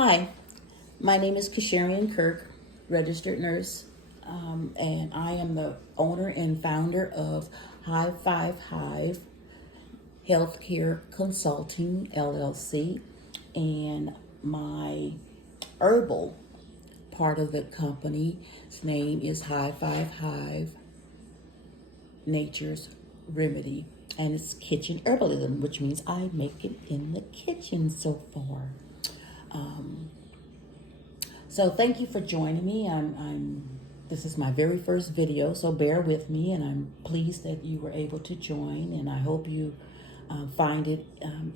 Hi, my name is Kasharian Kirk, registered nurse, and I am the owner and founder of HighFiveHive Healthcare Consulting LLC, and my herbal part of the company's name is HighFiveHive Nature's Remedy, and it's kitchen herbalism, which means I make it in the kitchen so far. So thank you for joining me. This is my very first video, so bear with me, and I'm pleased that you were able to join, and I hope you find it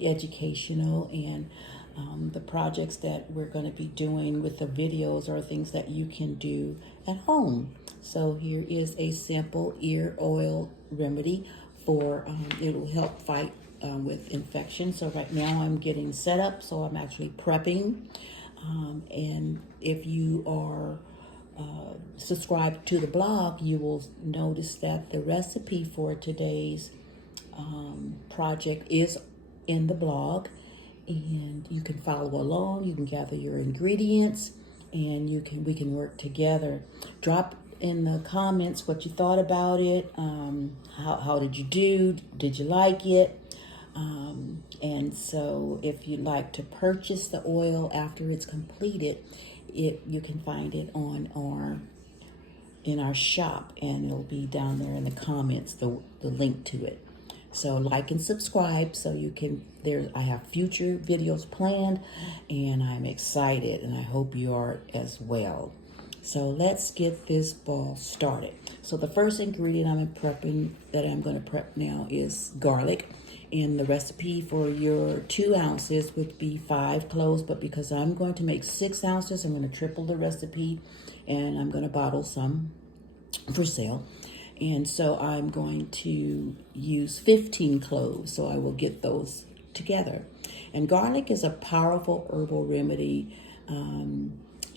educational, and the projects that we're going to be doing with the videos are things that you can do at home. So here is a simple ear oil remedy for it'll help fight with infection. So right now I'm getting set up, so I'm actually prepping. And if you are subscribed to the blog, you will notice that the recipe for today's project is in the blog, and you can follow along. You can gather your ingredients, and we can work together. Drop in the comments what you thought about it. How did you do? Did you like it? And so if you'd like to purchase the oil after it's completed, you can find it in our shop, and it'll be down there in the comments, the link to it. So like and subscribe so you can, I have future videos planned, and I'm excited, and I hope you are as well. So let's get this ball started. So the first ingredient I'm going to prep now is garlic. And the recipe for your 2 ounces would be 5 cloves, but because I'm going to make 6 ounces, I'm going to triple the recipe, and I'm going to bottle some for sale. And so I'm going to use 15 cloves, so I will get those together. And garlic is a powerful herbal remedy,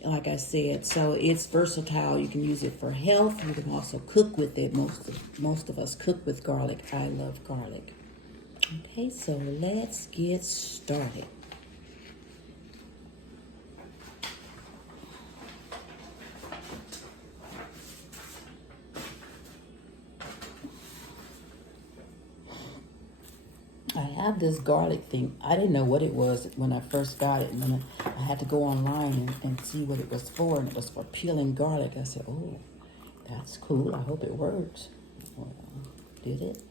like I said, so it's versatile. You can use it for health. You can also cook with it. Most of us cook with garlic. I love garlic. Okay, so let's get started. I have this garlic thing. I didn't know what it was when I first got it, and then I had to go online and see what it was for, and it was for peeling garlic. I said, oh, that's cool. I hope it works. Well, did it?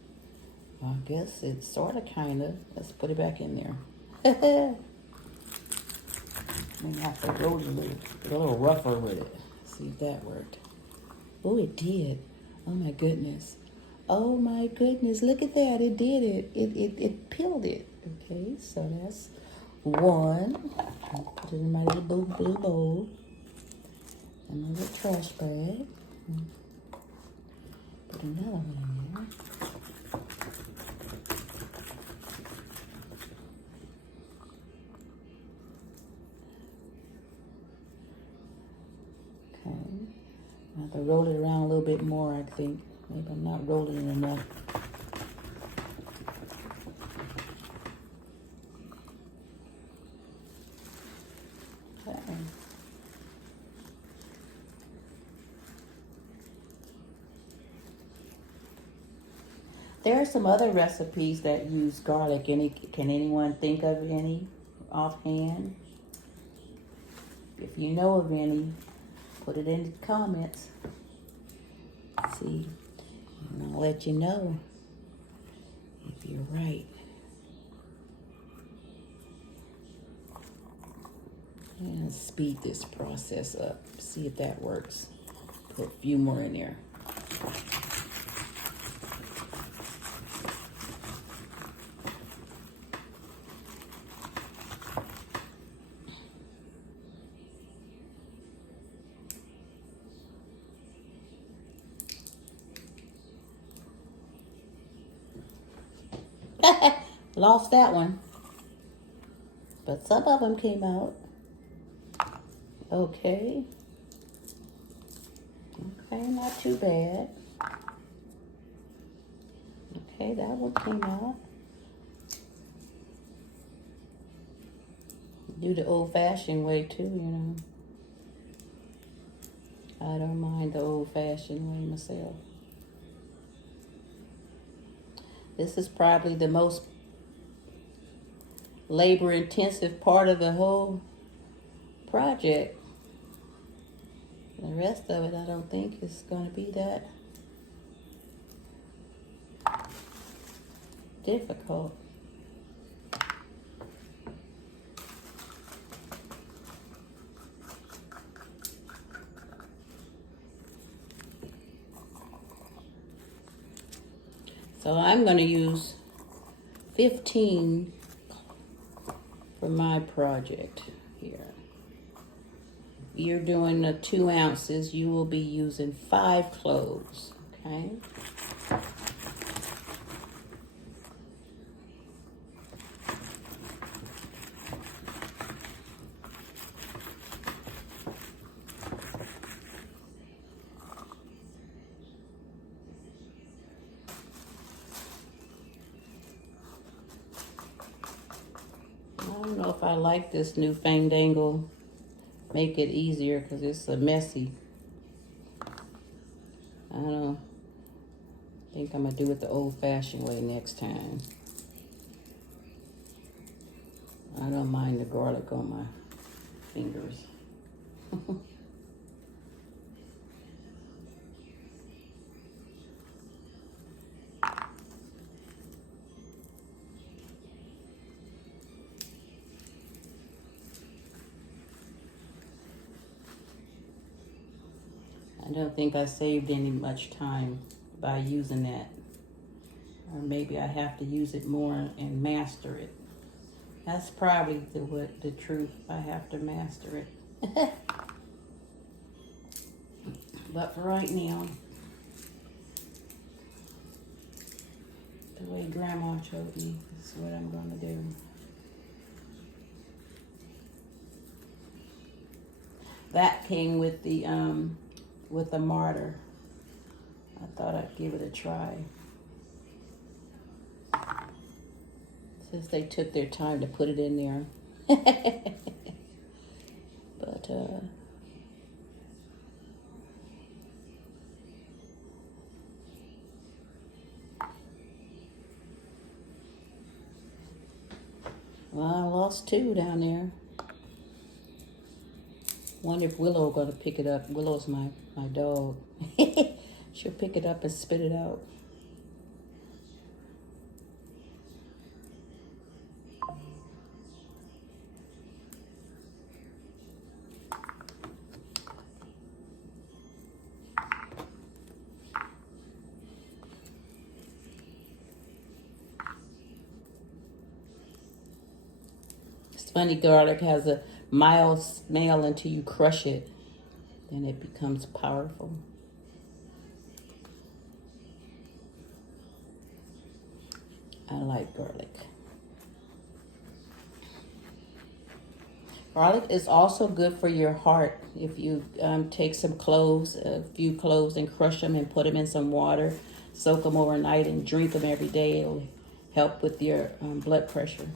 I guess it's sort of, kind of. Let's put it back in there. Maybe I have to roll it a little rougher with it. See if that worked. Oh, it did. Oh my goodness. Oh my goodness. Look at that. It did it. It peeled it. Okay, so that's one. I'll put it in my little blue bowl. And my little trash bag. Put another one in there. I have to roll it around a little bit more, I think. Maybe I'm not rolling it enough. Okay. There are some other recipes that use garlic. Can anyone think of any offhand? If you know of any, put it in the comments. See, and I'll let you know if you're right. And speed this process up. See if that works. Put a few more in there. Lost that one. But some of them came out. Okay. Okay, not too bad. Okay, that one came out. Do the old-fashioned way too, you know. I don't mind the old-fashioned way myself. This is probably the most labor-intensive part of the whole project. The rest of it, I don't think is going to be that difficult. So I'm going to use 15 for my project here. If you're doing the 2 ounces, you will be using 5 cloves, okay? I don't know if I like this new fandangle. Make it easier because it's a messy. I don't know. I think I'm going to do it the old-fashioned way next time. I don't mind the garlic on my fingers. I don't think I saved any much time by using that. Or maybe I have to use it more and master it. That's probably the truth. I have to master it. But for right now, the way Grandma showed me, this is what I'm going to do. That came with the martyr. I thought I'd give it a try. Since they took their time to put it in there. But well, I lost 2 down there. Wonder if Willow gonna pick it up. Willow's my dog. She'll pick it up and spit it out. It's funny, garlic has a mild smell until you crush it. Then it becomes powerful. I like garlic. Garlic is also good for your heart. If you take some cloves, a few cloves, and crush them and put them in some water, soak them overnight and drink them every day, it'll help with your blood pressure.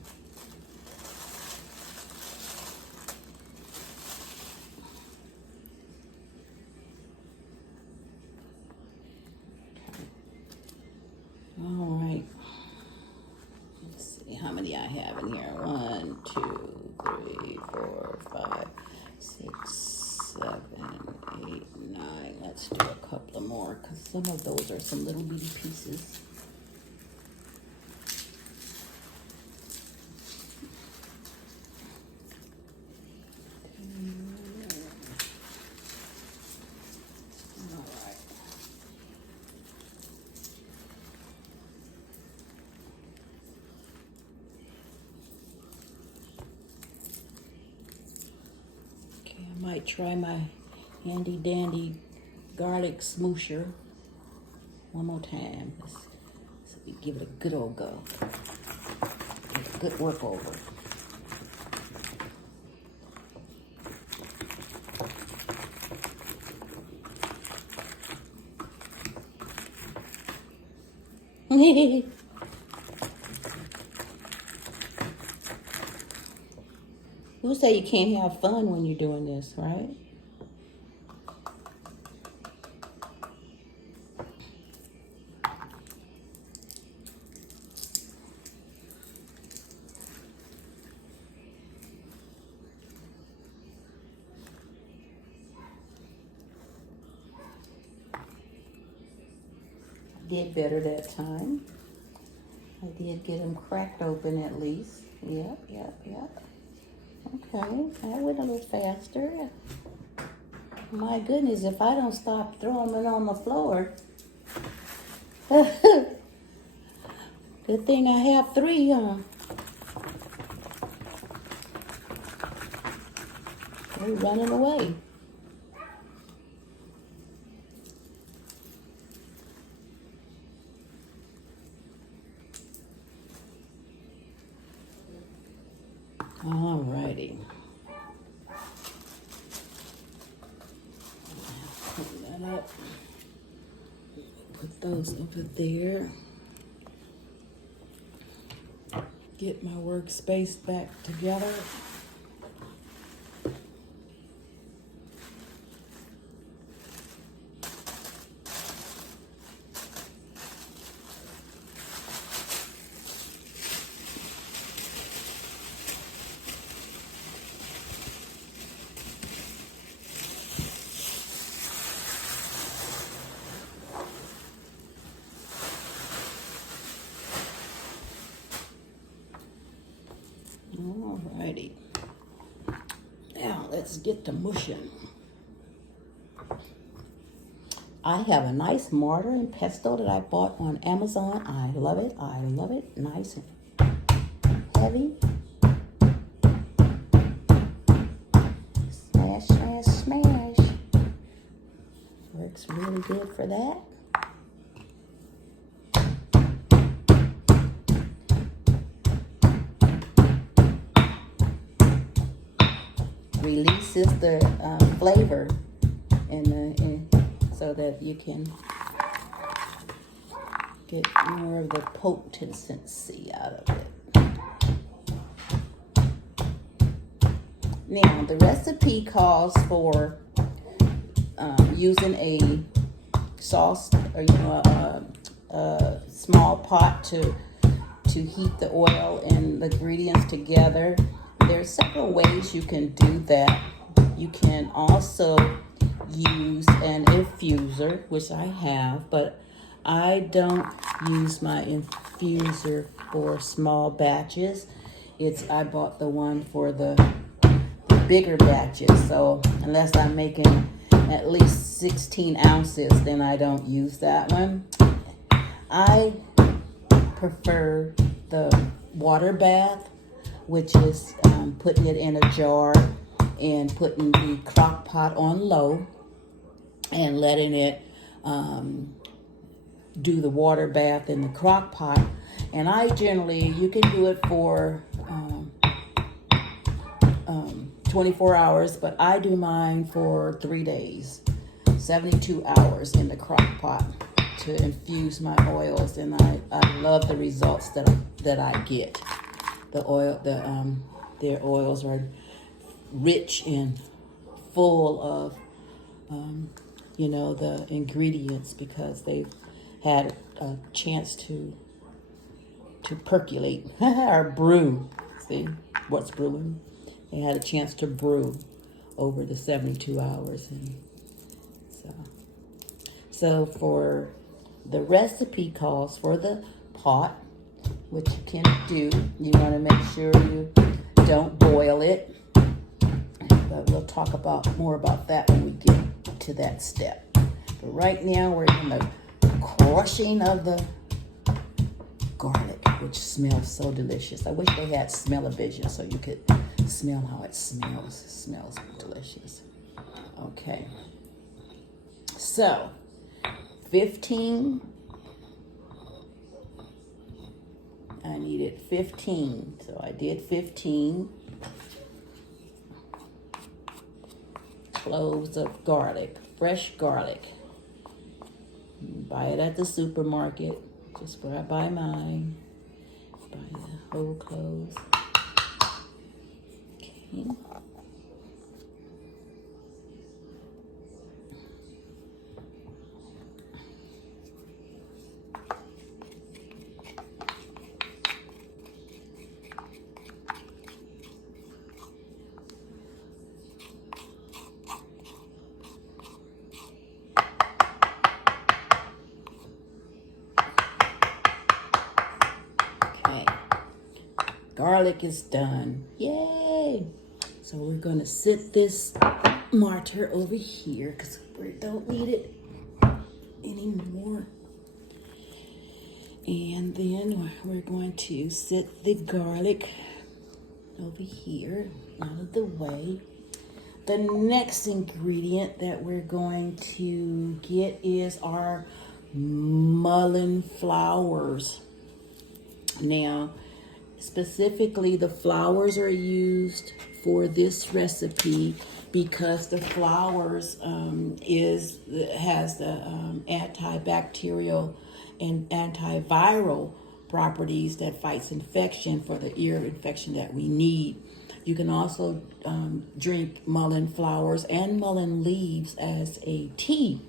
All right. Let's see how many I have in here. 1, 2, 3, 4, 5, 6, 7, 8, 9. Let's do a couple more because some of those are some little bitty pieces. Might try my handy dandy garlic smoosher one more time. Let's give it a good old go. Give it a good work over. Who say you can't have fun when you're doing this, right? Did better that time. I did get them cracked open at least. Yep. Okay, that went a little faster. My goodness, if I don't stop throwing it on the floor. Good thing I have 3, huh? They're running away. Alrighty. Put that up. Put those over there. Get my workspace back together. Alrighty. Now let's get to mushing. I have a nice mortar and pestle that I bought on Amazon. I love it. I love it. Nice and heavy. Smash, smash, smash. Works really good for that. Releases the flavor so that you can get more of the potency out of it. Now, the recipe calls for using a sauce or a small pot to heat the oil and the ingredients together. There are several ways you can do that. You can also use an infuser, which I have, but I don't use my infuser for small batches. I bought the one for the bigger batches. So unless I'm making at least 16 ounces, then I don't use that one. I prefer the water bath, which is putting it in a jar and putting the crock pot on low and letting it do the water bath in the crock pot. And you can do it for 24 hours, but I do mine for 3 days, 72 hours in the crock pot to infuse my oils, and I love the results that I get. Their oils are rich and full of the ingredients because they've had a chance to percolate or brew. See what's brewing? They had a chance to brew over the 72 hours, and so for the recipe calls for the pot, which you can do. You want to make sure you don't boil it. But we'll talk more about that when we get to that step. But right now we're in the crushing of the garlic, which smells so delicious. I wish they had smell-o-vision so you could smell how it smells. It smells delicious. Okay. So, 15. I needed 15, so I did 15 cloves of garlic, fresh garlic. You buy it at the supermarket, just where I buy mine. Buy the whole cloves. Okay. Okay, garlic is done. Yay! So we're gonna sit this martyr over here because we don't need it anymore. And then we're going to sit the garlic over here out of the way. The next ingredient that we're going to get is our mullein flowers. Now, specifically, the flowers are used for this recipe because the flowers has the antibacterial and antiviral properties that fights infection for the ear infection that we need. You can also drink mullein flowers and mullein leaves as a tea.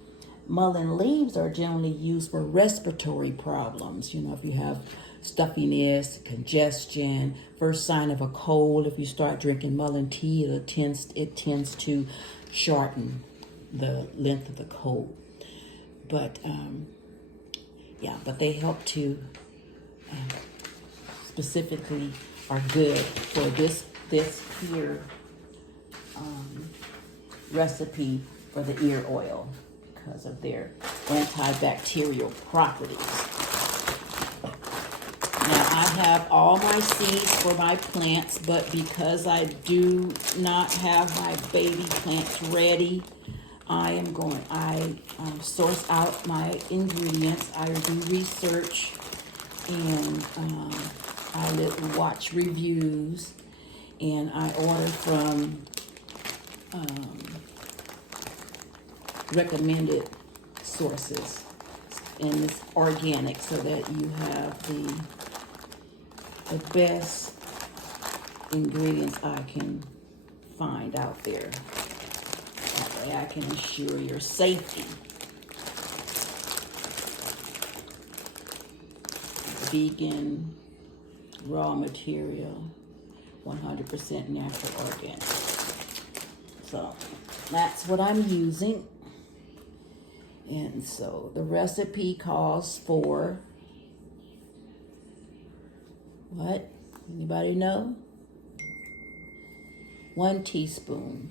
Mullein leaves are generally used for respiratory problems. You know, if you have stuffiness, congestion, first sign of a cold, if you start drinking mullein tea, it tends to shorten the length of the cold. But but they help to specifically are good for this here recipe for the ear oil because of their antibacterial properties. Now I have all my seeds for my plants, but because I do not have my baby plants ready, I source out my ingredients. I do research and I watch reviews, and I order from recommended sources, and it's organic so that you have the best ingredients I can find out there. That way I can ensure your safety. Vegan, raw material, 100% natural organic. So that's what I'm using. And so the recipe calls for what? Anybody know? 1 teaspoon.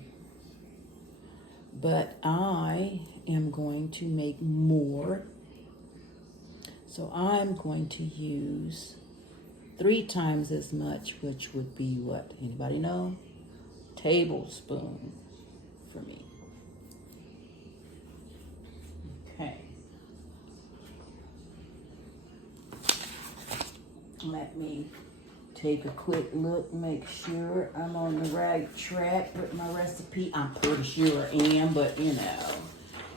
But I am going to make more. So I'm going to use 3 times as much, which would be what? Anybody know? Tablespoon for me. Okay. Let me take a quick look, make sure I'm on the right track with my recipe. I'm pretty sure I am, but you know,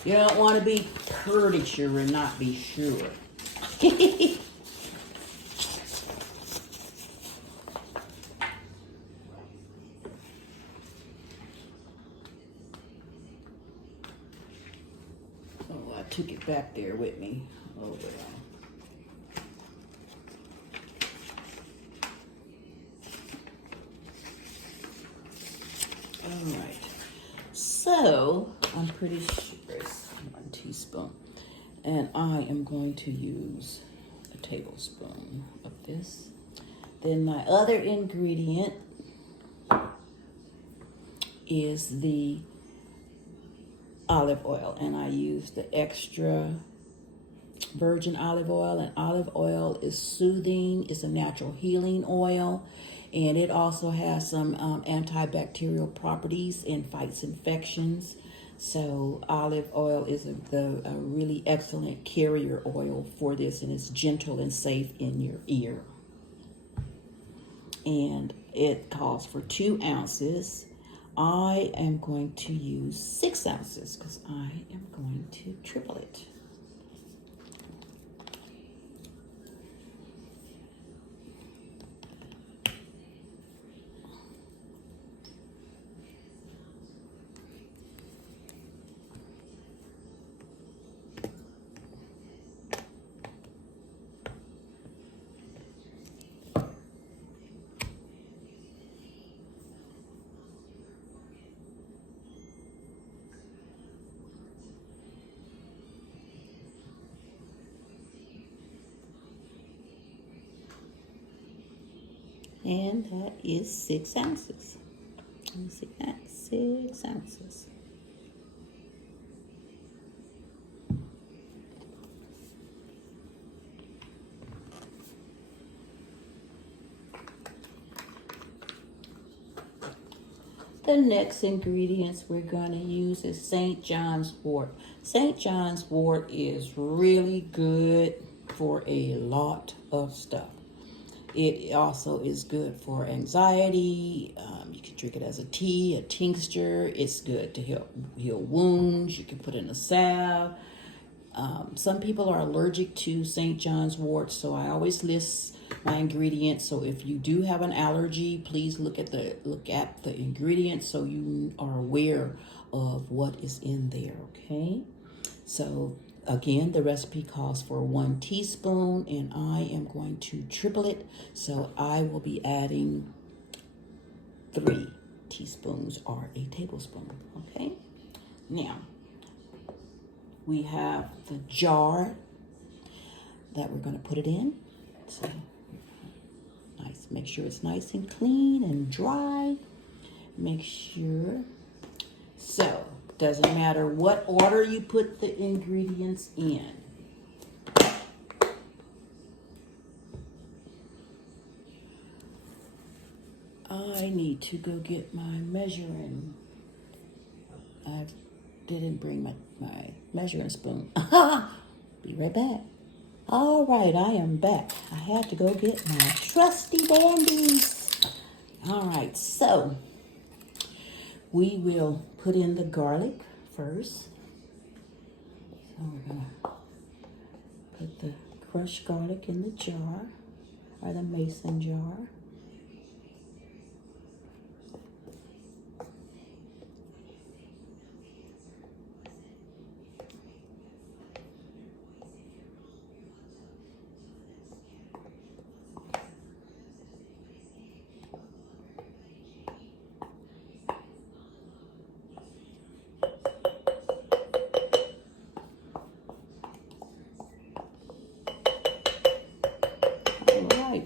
you don't want to be pretty sure and not be sure. Oh, I took it back there with me. Oh, well. All right. So, I'm pretty sure it's 1 teaspoon. And I am going to use a tablespoon of this. Then my other ingredient is the olive oil. And I use the extra virgin olive oil. And olive oil is soothing. It's a natural healing oil. And it also has some antibacterial properties and fights infections. So olive oil is a really excellent carrier oil for this, and it's gentle and safe in your ear. And it calls for 2 ounces. I am going to use 6 ounces because I am going to triple it. And that is 6 ounces. Let me see that, 6 ounces. The next ingredients we're going to use is St. John's wort. St. John's wort is really good for a lot of stuff. It also is good for anxiety. You can drink it as a tea, a tincture. It's good to help heal wounds. You can put in a salve. Some people are allergic to St. John's wort, so I always list my ingredients. So if you do have an allergy, please look at the ingredients so you are aware of what is in there. Okay. So again, the recipe calls for 1 teaspoon, and I am going to triple it. So I will be adding 3 teaspoons or a tablespoon. Okay. Now, we have the jar that we're going to put it in. So nice. Make sure it's nice and clean and dry. Make sure. So doesn't matter what order you put the ingredients in. I need to go get my measuring. I didn't bring my measuring spoon. Be right back. All right, I am back. I had to go get my trusty bandies. All right, so we will put in the garlic first. So we're going to put the crushed garlic in the jar, or the mason jar.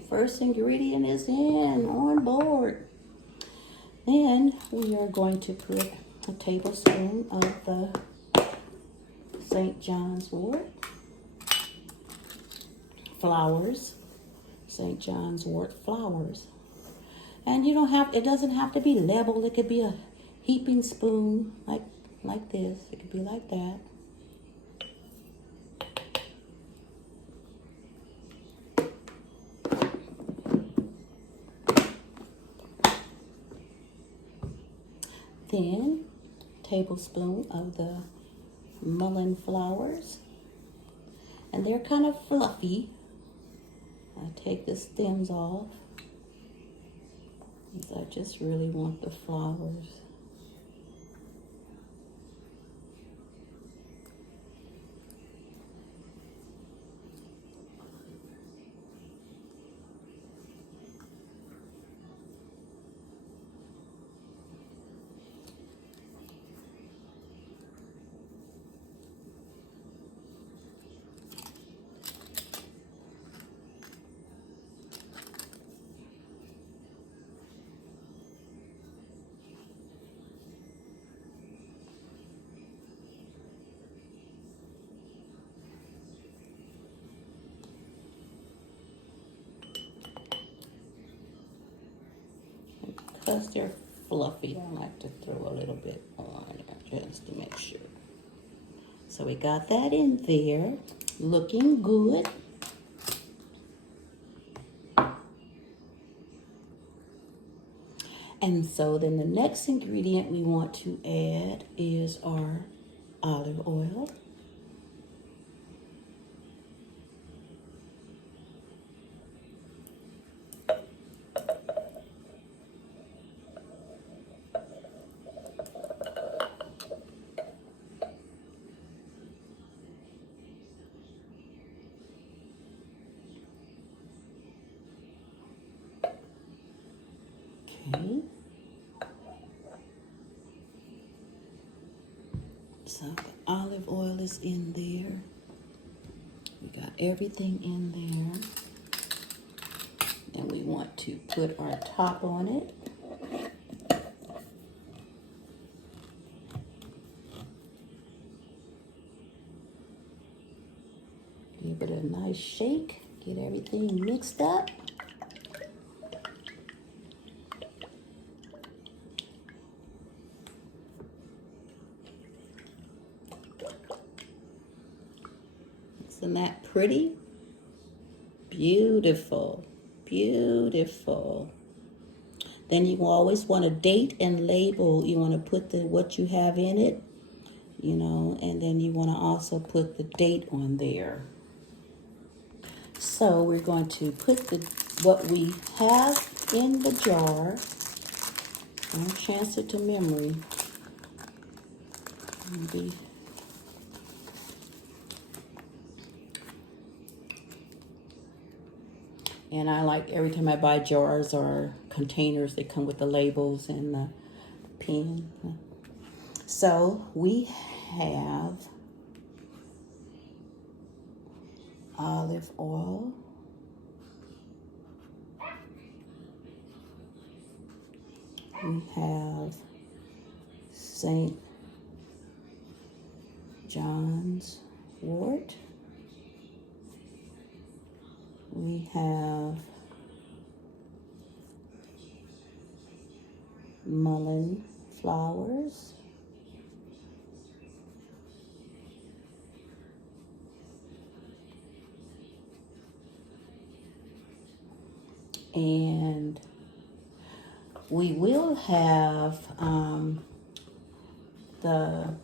First ingredient is on board. Then we are going to put a tablespoon of the St. John's wort flowers. St. John's wort flowers. And you don't have, it doesn't have to be labeled. It could be a heaping spoon like this. It could be like that. Then, tablespoon of the mullein flowers. And they're kind of fluffy. I take the stems off, because I just really want the flowers. Because they're fluffy, I like to throw a little bit on there just to make sure. So we got that in there, looking good. And so then the next ingredient we want to add is our olive oil. Okay. So the olive oil is in there. We got everything in there. And we want to put our top on it. Give it a nice shake, get everything mixed up. Isn't that pretty? Beautiful, beautiful. Then you always want to date and label. You want to put what you have in it, you know, and then you want to also put the date on there. So we're going to put what we have in the jar. Don't chance it to memory. And I like every time I buy jars or containers, they come with the labels and the pen. So we have olive oil. We have St. John's wort. We have mullein flowers. And we will have the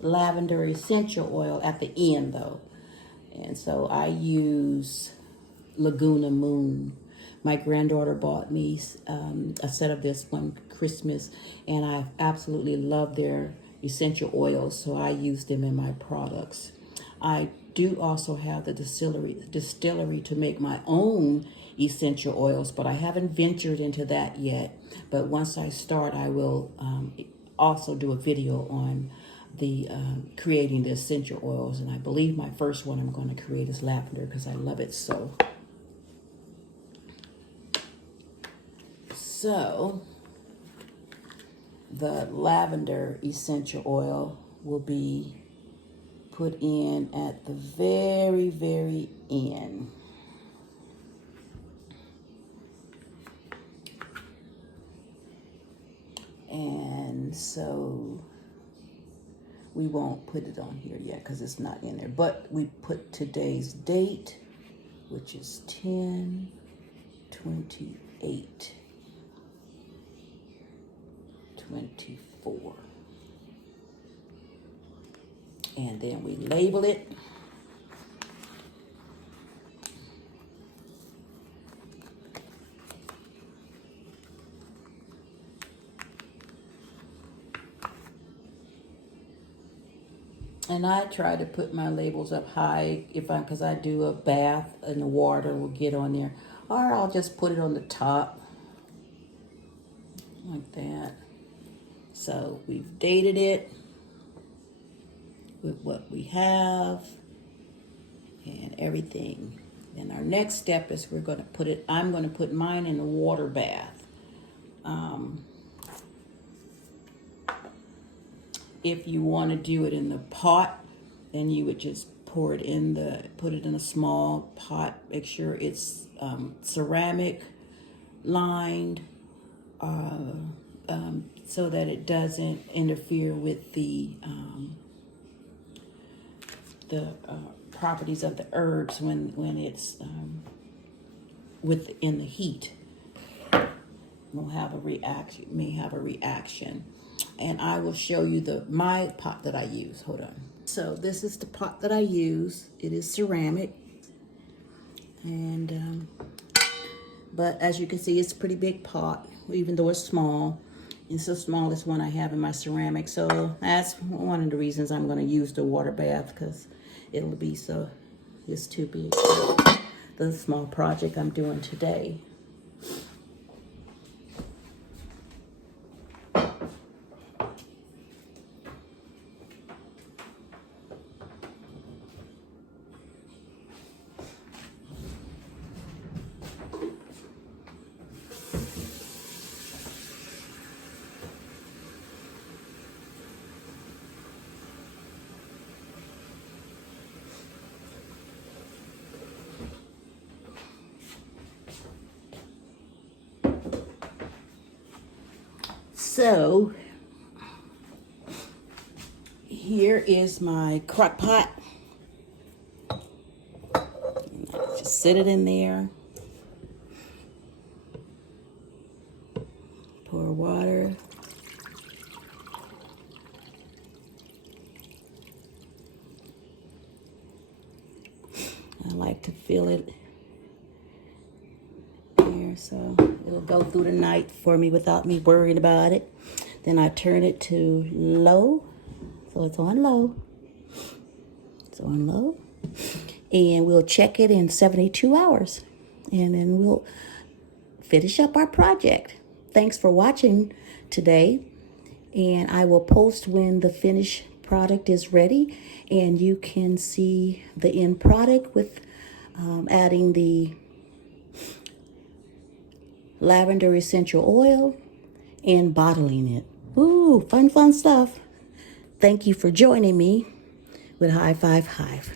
lavender essential oil at the end though. And so I use Laguna Moon. My granddaughter bought me a set of this one Christmas, and I absolutely love their essential oils, so I use them in my products. I do also have the distillery to make my own essential oils, but I haven't ventured into that yet. But once I start, I will also do a video on the creating the essential oils, and I believe my first one I'm going to create is lavender because I love it so. So the lavender essential oil will be put in at the very, very end. And so we won't put it on here yet because it's not in there. But we put today's date, which is 10/28/24. And then we label it. And I try to put my labels up high because I do a bath and the water will get on there. Or I'll just put it on the top like that. So we've dated it with what we have and everything. And our next step is I'm going to put mine in a water bath. If you want to do it in the pot, then you would just put it in a small pot. Make sure it's ceramic lined, so that it doesn't interfere with the properties of the herbs when it's in the heat. May have a reaction. And I will show you my pot that I use. Hold on. So this is the pot that I use. It is ceramic, and but as you can see, it's a pretty big pot, even though it's small. It's the smallest one I have in my ceramic. So that's one of the reasons I'm going to use the water bath, because it's too big for the small project I'm doing today. So here is my crock pot. Just sit it in there. Pour water. I like to fill it there so it'll go through the night for me without me worrying about it. Then I turn it to low. So it's on low. It's on low. And we'll check it in 72 hours. And then we'll finish up our project. Thanks for watching today. And I will post when the finished product is ready. And you can see the end product with adding the lavender essential oil and bottling it. Ooh, fun stuff. Thank you for joining me with HighFiveHive.